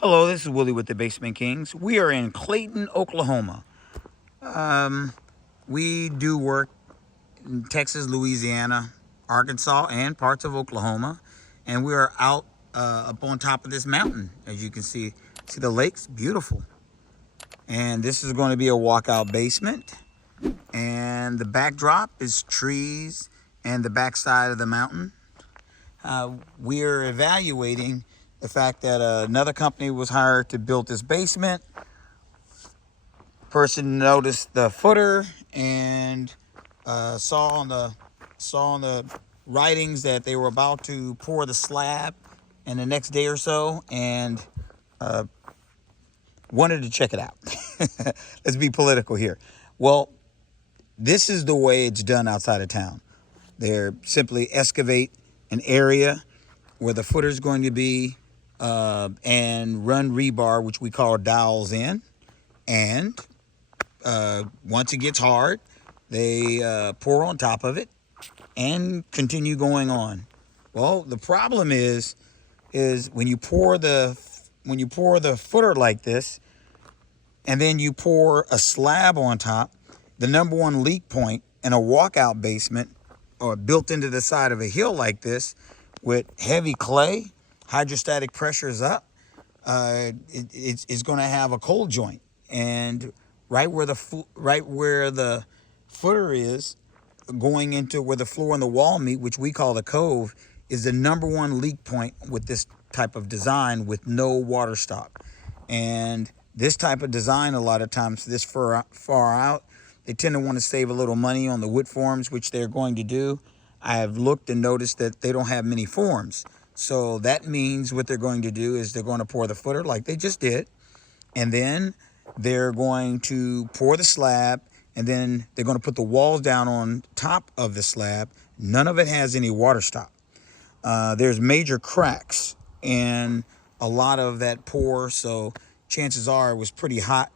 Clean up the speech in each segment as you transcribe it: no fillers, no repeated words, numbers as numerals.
Hello, this is Willie with the Basement Kings. We are in Clayton, Oklahoma. We do work in Texas, Louisiana, Arkansas, and parts of Oklahoma. And we are out up on top of this mountain. As you can see the lake's beautiful. And this is going to be a walkout basement. And the backdrop is trees and the backside of the mountain. We're evaluating the fact that another company was hired to build this basement. Person noticed the footer and saw on the writings that they were about to pour the slab in the next day or so, and wanted to check it out. Let's be political here. Well, this is the way it's done outside of town. They're simply excavate an area where the footer is going to be and run rebar, which we call dowels, in. And once it gets hard, they pour on top of it and continue going on. Well, the problem is when you pour the footer like this, and then you pour a slab on top, the number one leak point in a walkout basement or built into the side of a hill like this with heavy clay, hydrostatic pressures up, it's going to have a cold joint. And right where the footer is going into where the floor and the wall meet, which we call the cove, is the number one leak point with this type of design with no water stop. And this type of design, a lot of times this far out, they tend to want to save a little money on the wood forms, which they're going to do. I have looked and noticed that they don't have many forms. So that means what they're going to do is they're going to pour the footer like they just did. And then they're going to pour the slab, and then they're going to put the walls down on top of the slab. None of it has any water stop. There's major cracks and a lot of that pour, so chances are it was pretty hot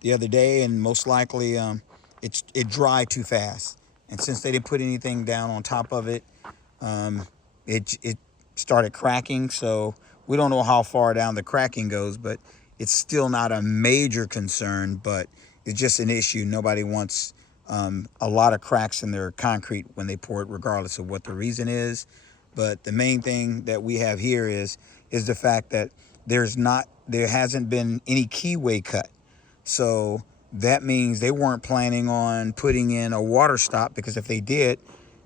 the other day, and most likely it dried too fast. And since they didn't put anything down on top of it, it started cracking. So we don't know how far down the cracking goes, but it's still not a major concern, but it's just an issue. Nobody wants a lot of cracks in their concrete when they pour it, regardless of what the reason is. But the main thing that we have here is the fact that there hasn't been any keyway cut. So that means they weren't planning on putting in a water stop, because if they did,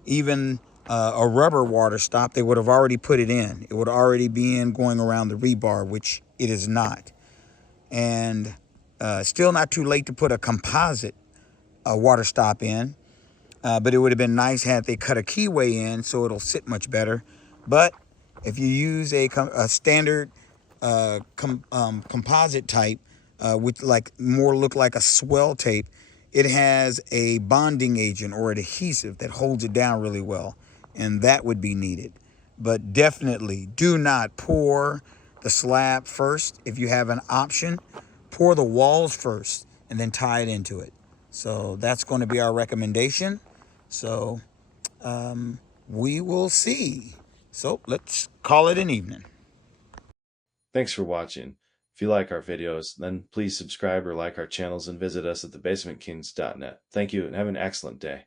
even a rubber water stop, they would have already put it in. It would already be in going around the rebar, which it is not. And still not too late to put a composite water stop in. But it would have been nice had they cut a keyway in so it'll sit much better. But if you use a standard composite type, which look like a swell tape, it has a bonding agent or an adhesive that holds it down really well, and that would be needed. But definitely do not pour the slab first. If you have an option, pour the walls first and then tie it into it. So that's going to be our recommendation. So we will see. So let's call it an evening. Thanks for watching. If you like our videos, then please subscribe or like our channels and visit us at thebasementkings.net. Thank you and have an excellent day.